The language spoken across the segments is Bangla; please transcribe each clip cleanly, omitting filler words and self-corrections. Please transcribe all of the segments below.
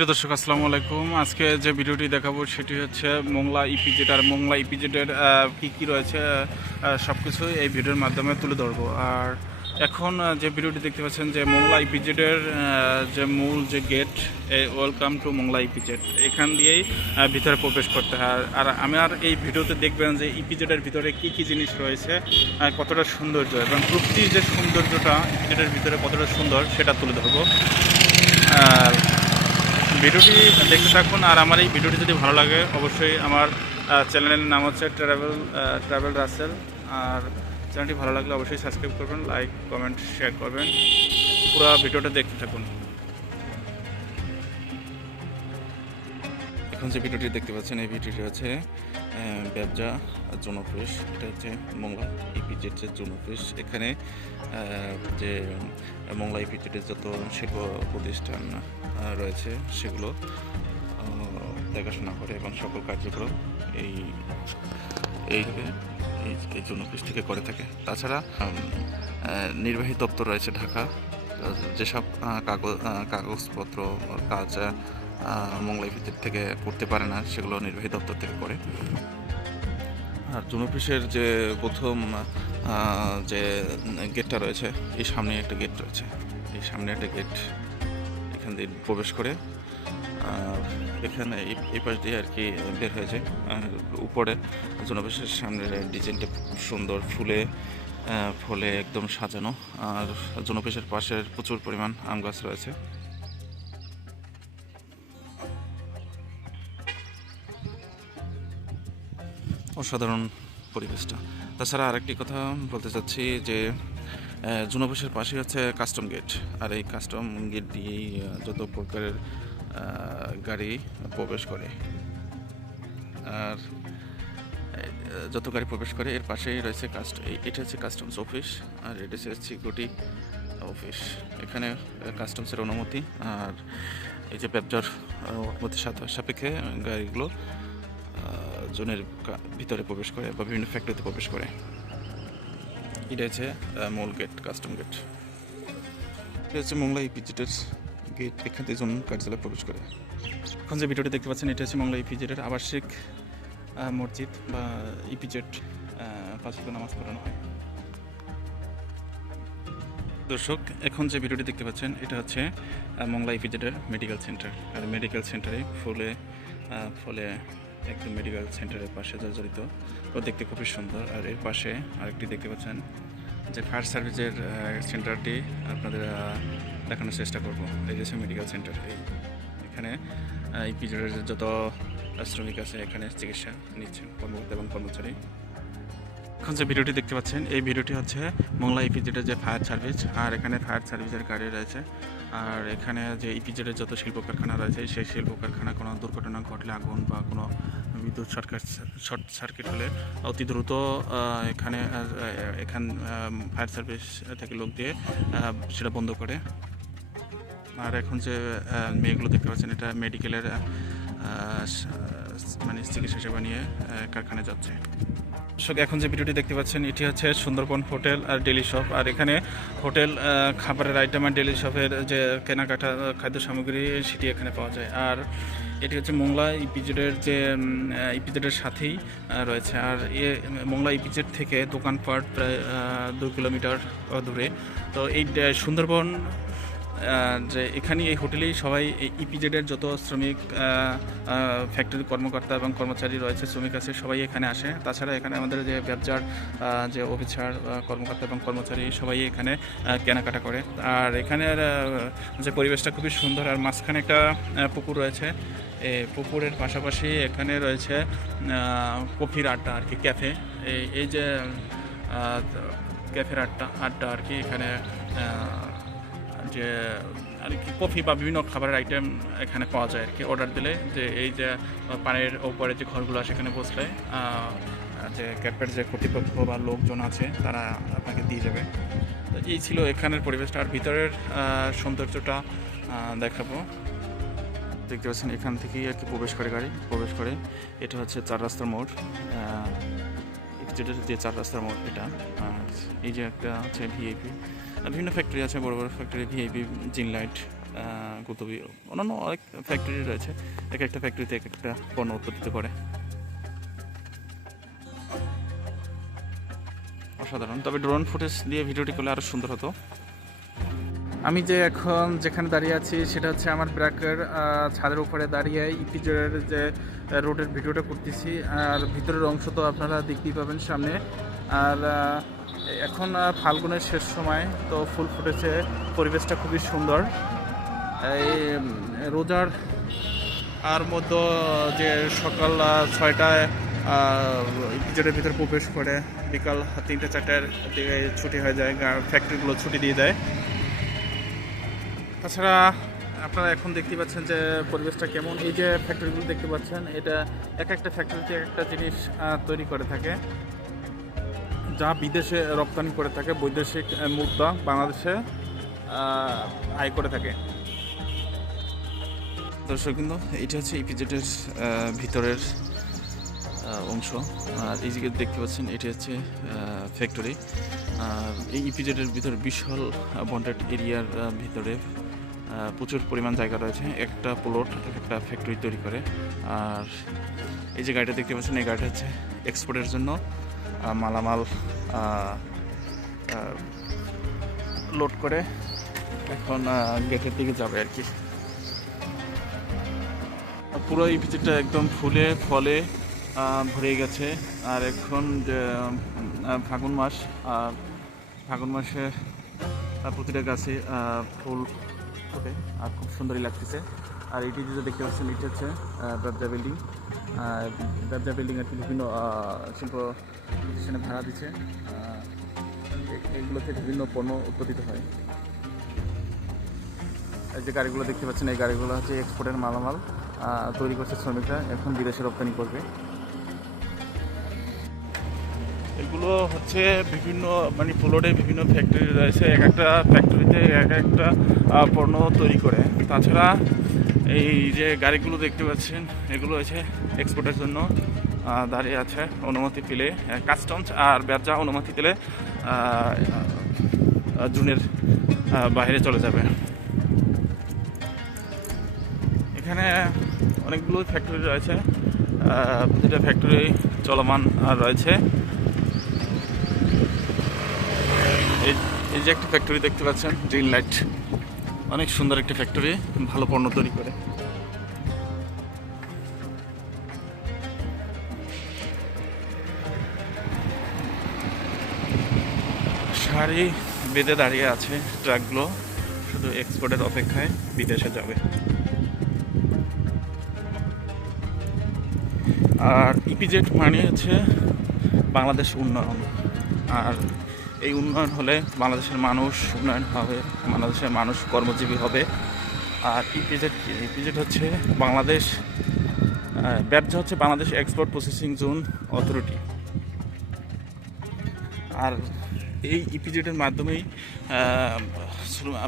প্রিয় দর্শক আসসালামু আলাইকুম। আজকে যে ভিডিওটি দেখাবো সেটি হচ্ছে মোংলা ইপিজেড। আর মোংলা ইপিজেডের কী কী রয়েছে সব কিছু এই ভিডিওর মাধ্যমে তুলে ধরবো। আর এখন যে ভিডিওটি দেখতে পাচ্ছেন যে মোংলা ইপিজেডের যে মূল যে গেট, ওয়েলকাম টু মোংলা ইপিজেড, এখান দিয়েই ভিতরে প্রবেশ করতে হয়। আর আমি আর এই ভিডিওতে দেখবেন যে ইপিজেডের ভিতরে কী কী জিনিস রয়েছে, কতটা সৌন্দর্য এবং প্রকৃতির যে সৌন্দর্যটা ইপিজেডের ভিতরে কতটা সুন্দর সেটা তুলে ধরবো। আর ভিডিওটি দেখতে থাকুন। আর আমার এই ভিডিওটি যদি ভালো লাগে অবশ্যই আমার চ্যানেলের নাম হচ্ছে ট্রাভেল রাসেল। আর চ্যানেলটি ভালো লাগলে অবশ্যই সাবস্ক্রাইব করবেন, লাইক কমেন্ট শেয়ার করবেন। পুরো ভিডিওটা দেখতে থাকুন। এখন যে ভিডিওটি দেখতে পাচ্ছেন এই ভিডিওটি হচ্ছে ব্যবসা জোন অফিস। এটা হচ্ছে মোংলা ইপিজেড যে জোন অফিস। এখানে যে মোংলা ইপিজেডের যত শিল্প প্রতিষ্ঠান রয়েছে সেগুলো দেখাশোনা করে এবং সকল কার্যক্রম এই এই জোন অফিস থেকে করে থাকে। তাছাড়া নির্বাহী দপ্তর রয়েছে ঢাকা, যেসব কাগজপত্র কাজ মোংলা ইপিজেড থেকে করতে পারে না সেগুলো নির্বাহী দপ্তর থেকে করে। আর জোন অফিসের যে প্রথম যে গেটটা রয়েছে, এই সামনে একটা গেট রয়েছে, এই সামনে একটা গেট, এখান দিয়ে প্রবেশ করে আর এখানে এই পাশ দিয়ে আর কি বের হয়ে যায়। আর উপরে জোন অফিসের সামনের ডিজাইনটা খুব সুন্দর, ফলে একদম সাজানো। আর জোন অফিসের পাশের প্রচুর পরিমাণ আম গাছ রয়েছে। অসাধারণ পরিবেশটা। তাছাড়া আরেকটি কথা বলতে চাচ্ছি যে জোন অফিসের পাশে হচ্ছে কাস্টম গেট। আর এই কাস্টম গেট দিয়েই যত প্রকারের গাড়ি প্রবেশ করে, আর যত গাড়ি প্রবেশ করে এর পাশেই রয়েছে এটা হচ্ছে কাস্টমস অফিস। আর এটা হচ্ছে সিকিউরিটি অফিস। এখানে কাস্টমসের অনুমতি আর এই যে ব্যবসার অনুমতি সাপেক্ষে গাড়িগুলো জোনের ভিতরে প্রবেশ করে বা বিভিন্ন ফ্যাক্টরিতে প্রবেশ করে। এটা হচ্ছে মূল গেট, কাস্টম গেট। এটা হচ্ছে মোংলা ইপিজেডের গেট, এখান থেকে জোন কার্যালয়ে প্রবেশ করে। এখন যে ভিডিওটি দেখতে পাচ্ছেন এটা হচ্ছে মোংলা ইপিজেডের আবাসিক মসজিদ বা ইপিজেড, 5 ওয়াক্ত নামাজ পড়ানো হয়। দর্শক, এখন যে ভিডিওটি দেখতে পাচ্ছেন এটা হচ্ছে মোংলা ইপিজেডের মেডিকেল সেন্টার। আর মেডিকেল সেন্টারে ফলে একদম মেডিকেল সেন্টারের পাশে জড়িত, ও দেখতে খুবই সুন্দর। আর এর পাশে আরেকটি দেখতে পাচ্ছেন যে ফায়ার সার্ভিসের সেন্টারটি আপনাদের দেখানোর চেষ্টা করব। এই যে মেডিকেল সেন্টার, এখানে ইপিজেডের যত শ্রমিক আছে এখানে চিকিৎসা নিচ্ছেন কর্মকর্তা এবং কর্মচারী। এখন যে ভিডিওটি দেখতে পাচ্ছেন এই ভিডিওটি হচ্ছে মোংলা ইপিজেডের যে ফায়ার সার্ভিস। আর এখানে ফায়ার সার্ভিসের গাড়ি রয়েছে। আর এখানে যে ইপিজেডের যত শিল্প কারখানা রয়েছে সেই শিল্প কারখানা কোনো দুর্ঘটনা ঘটলে, আগুন বা কোনো বিদ্যুৎ শর্ট সার্কিট হলে অতি দ্রুত এখান ফায়ার সার্ভিস থেকে লোক দিয়ে সেটা বন্ধ করে। আর এখন যে মেয়েগুলো দেখতে পাচ্ছেন এটা মেডিকেলের মানে চিকিৎসা সেবা নিয়ে কারখানায় যাচ্ছে। এখন যে ভিডিওটি দেখতে পাচ্ছেন এটি হচ্ছে সুন্দরবন হোটেল আর ডেলি শপ। আর এখানে হোটেল খাবারের আইটেম আর ডেলি শপের যে কেনাকাটা খাদ্য সামগ্রী সেটি এখানে পাওয়া যায়। আর এটি হচ্ছে মোংলা ইপিজেডের যে ইপিজেডের সাথেই রয়েছে। আর মোংলা ইপিজেড থেকে দোকানপাট প্রায় 2 কিলোমিটার দূরে। তো এই সুন্দরবন যে এখানে এই হোটেলেই সবাই ইপিজেডের যত শ্রমিক, ফ্যাক্টরি কর্মকর্তা এবং কর্মচারী রয়েছে, শ্রমিক আছে, সবাই এখানে আসে। তাছাড়া এখানে আমাদের যে ব্যবসার যে অফিসার কর্মকর্তা এবং কর্মচারী সবাই এখানে কেনাকাটা করে। আর এখানের যে পরিবেশটা খুবই সুন্দর। আর মাঝখানে একটা পুকুর রয়েছে। এই পুকুরের পাশাপাশি এখানে রয়েছে কফির আড্ডা আর কি, ক্যাফে। এই যে ক্যাফের আড্ডা আর কি, এখানে যে আর কি কফি বা বিভিন্ন খাবারের আইটেম এখানে পাওয়া যায় আর কি। অর্ডার দিলে যে এই যে পানির ওপরে যে ঘরগুলো সেখানে বসলে যে ক্যাফের যে কর্তৃপক্ষ বা লোকজন আছে তারা আপনাকে দিয়ে যাবে। তো এই ছিল এখানের পরিবেশটা। আর ভিতরের সৌন্দর্যটা দেখাবো। দেখতে পাচ্ছেন এখান থেকেই আর কি গাড়ি প্রবেশ করে। এটা হচ্ছে 4 রাস্তার মোড়, যেটা যে 4 রাস্তার মোড় এটা। আর এই যে একটা হচ্ছে ভিআইপি, বিভিন্ন ফ্যাক্টরি আছে, বড় বড় ফ্যাক্টরি, ভিআইপি, জিনলাইট, কুতুবি, অন্যান্য অনেক ফ্যাক্টরি রয়েছে। এক একটা ফ্যাক্টরিতে এক একটা পণ্য উৎপাদিত করে। অসাধারণ। তবে ড্রোন ফুটেজ দিয়ে ভিডিওটি করলে আরও সুন্দর হতো। আমি যে এখন যেখানে দাঁড়িয়ে আছি সেটা হচ্ছে আমার ব্র্যাকের ছাদের উপরে দাঁড়িয়ে ইপিজেডের যে রোডের ভিডিওটা করতেছি। আর ভিতরের অংশ তো আপনারা দেখতেই পাবেন সামনে। আর এখন ফাল্গুনের শেষ সময়, তো ফুল ফুটেছে, পরিবেশটা খুবই সুন্দর। এই রোজার আর মধ্যে যে সকাল 6টায় ইপিজেডের ভিতরে প্রবেশ করে বিকাল 3-4টার দিকে ছুটি হয়ে যায়, ফ্যাক্টরিগুলো ছুটি দিয়ে দেয়। তাছাড়া আপনারা এখন দেখতে পাচ্ছেন যে পরিবেশটা কেমন। এই যে ফ্যাক্টরিগুলো দেখতে পাচ্ছেন, এটা এক একটা ফ্যাক্টরিতে এক একটা জিনিস তৈরি করে থাকে, যা বিদেশে রপ্তানি করে থাকে, বৈদেশিক মুদ্রা বাংলাদেশে আয় করে থাকে। দর্শক কিন্তু এটা হচ্ছে ইপিজেডের ভিতরের অংশ। আর এই যে দেখতে পাচ্ছেন এটি হচ্ছে ফ্যাক্টরি। আর এই ইপিজেডের ভিতরে বিশাল বন্ডেড এরিয়ার ভিতরে প্রচুর পরিমাণ জায়গা রয়েছে, একটা প্লট একটা ফ্যাক্টরি তৈরি করে। আর এই যে গাড়িটা দেখতে পাচ্ছেন, এই গাড়িটা হচ্ছে এক্সপোর্টের জন্য মালামাল লোড করে এখন গেটের দিকে যাবে আর কি। পুরো ইপিজেডটা একদম ফুলে ফলে ভরে গেছে। আর এখন ফাগুন মাস, আর ফাগুন মাসে প্রতিটা গাছে ফুল ফোটে আর খুব সুন্দরই লাগতেছে। আর এটি যেটা দেখতে পাচ্ছেন এটি হচ্ছে ব্যবসা বিল্ডিং। ব্যবসা বিল্ডিং আর কি বিভিন্ন শিল্প প্রতিষ্ঠানে ভাড়া দিচ্ছে। এগুলোতে বিভিন্ন পণ্য উৎপাদিত হয়। এই যে গাড়িগুলো দেখতে পাচ্ছেন, এই গাড়িগুলো হচ্ছে এক্সপোর্টের মালামাল তৈরি করছে শ্রমিকরা, এখন বিদেশে রপ্তানি করবে। এগুলো হচ্ছে বিভিন্ন মানে প্লটে বিভিন্ন ফ্যাক্টরি রয়েছে, এক একটা ফ্যাক্টরিতে এক একটা পণ্য তৈরি করে। তাছাড়া এই যে গাড়িগুলো দেখতে পাচ্ছেন, এগুলো হচ্ছে এক্সপোর্টের জন্য দাঁড়িয়ে আছে। অনুমতি পেলে কাস্টমস আর ব্যবসা অনুমতি পেলে জুনের বাইরে চলে যাবে। এখানে অনেকগুলো ফ্যাক্টরি রয়েছে, প্রতিটা ফ্যাক্টরি চলমান রয়েছে। এই যে একটা ফ্যাক্টরি দেখতে পাচ্ছেন, গ্রিন লাইট, অনেক সুন্দর একটা ফ্যাক্টরি, ভালো পণ্য তৈরি করে। সারি বেঁধে দাঁড়িয়ে আছে ট্রাকগুলো, শুধু এক্সপোর্টের অপেক্ষায় বিদেশে যাবে। আর ইপিজেড মানে হচ্ছে বাংলাদেশ উন্নয়ন। আর এই উন্নয়ন হলে বাংলাদেশের মানুষ উন্নয়ন হবে, বাংলাদেশের মানুষ কর্মজীবী হবে। আর ইপিজেড হচ্ছে বাংলাদেশ, ব্যবসা হচ্ছে Bangladesh export processing zone authority. আর এই ইপিজেডের মাধ্যমেই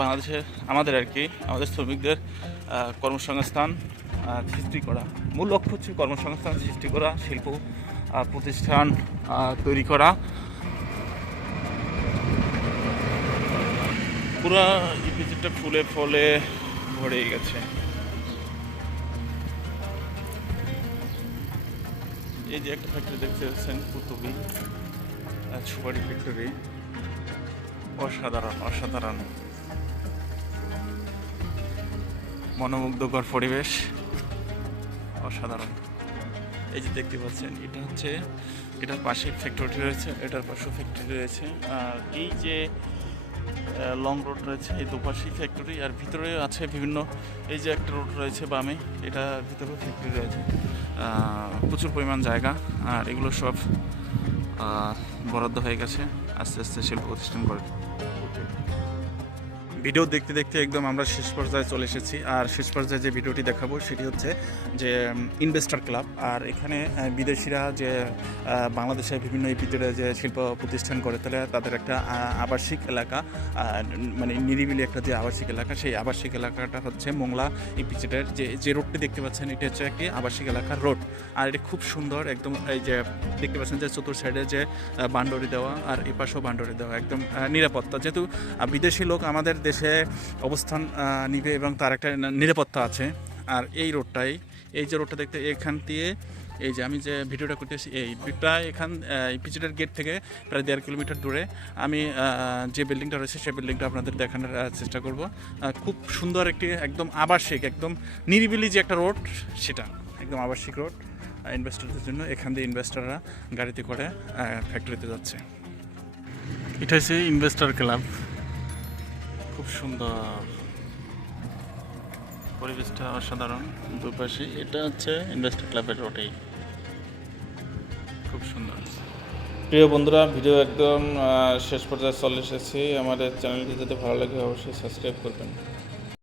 বাংলাদেশের আমাদের শ্রমিকদের কর্মসংস্থান সৃষ্টি করা। মূল লক্ষ্য হচ্ছে কর্মসংস্থান সৃষ্টি করা, শিল্প প্রতিষ্ঠান তৈরি করা। পুরা ইপিজেডটা ফুলে ফলে ভরে গেছে। এই যে একটা ফ্যাক্টরি দেখতে পাচ্ছেন, কুতুবি সুপারি ফ্যাক্টরি, অসাধারণ মনোমুগ্ধকর পরিবেশ, অসাধারণ। এই যে দেখতে পাচ্ছেন, এটার পাশে ফ্যাক্টরি রয়েছে, এটার পাশেও ফ্যাক্টরি রয়েছে। আর এই যে লং রোড রয়েছে, এই দুপাশেই ফ্যাক্টরি। আর ভিতরে আছে বিভিন্ন, এই যে একটা রোড রয়েছে বামে, এটা ভিতরেও ফ্যাক্টরি রয়েছে, প্রচুর পরিমাণ জায়গা। আর এগুলো সব বরাদ্দ হয়ে গেছে, আস্তে আস্তে শিল্প প্রতিষ্ঠান করে। ভিডিও দেখতে দেখতে একদম আমরা শেষ পর্যায়ে চলে এসেছি। আর শেষ পর্যায়ে যে ভিডিওটি দেখাবো সেটি হচ্ছে যে ইনভেস্টর ক্লাব। আর এখানে বিদেশিরা যে বাংলাদেশে বিভিন্ন ইপিজেডে যে শিল্প প্রতিষ্ঠান করে তোলে, তাদের একটা আবাসিক এলাকা, মানে নিরিবিলি একটা যে আবাসিক এলাকা, সেই আবাসিক এলাকাটা হচ্ছে মোংলা ইপিজেডের যে রোডটি দেখতে পাচ্ছেন, এটি হচ্ছে একটি আবাসিক এলাকার রোড। আর এটি খুব সুন্দর, একদম এই যে দেখতে পাচ্ছেন যে চতুর সাইডে যে বান্ডরি দেওয়া, আর এ পাশেও বান্ডরি দেওয়া, একদম নিরাপত্তা। যেহেতু বিদেশি লোক আমাদের দেশে সে অবস্থান নিবে এবং তার একটা নিরাপত্তা আছে। আর এই রোডটাই, এই যে রোডটা দেখতে, এখান দিয়ে এই যে আমি যে ভিডিওটা করতেছি এই প্রায় এই পিজিটার গেট থেকে প্রায় 1.5 কিলোমিটার দূরে আমি যে বিল্ডিংটা রয়েছে সেই বিল্ডিংটা আপনাদের দেখানোর চেষ্টা করব। খুব সুন্দর একটি একদম আবাসিক, একদম নিরিবিলি যে একটা রোড, সেটা একদম আবাসিক রোড ইনভেস্টরদের জন্য। এখান দিয়ে ইনভেস্টররা গাড়িতে করে ফ্যাক্টরিতে যাচ্ছে। এটা হচ্ছে ইনভেস্টর ক্লাব, খুব সুন্দর পরিবেশটা, অসাধারণ দুপাশে। এটা হচ্ছে ইনভেস্টর ক্লাবের রোডেই, খুব সুন্দর। প্রিয় বন্ধুরা, ভিডিও একদম শেষ পর্যায়ে চলে এসেছি। আমাদের চ্যানেলটি যদি ভালো লাগে অবশ্যই সাবস্ক্রাইব করবেন।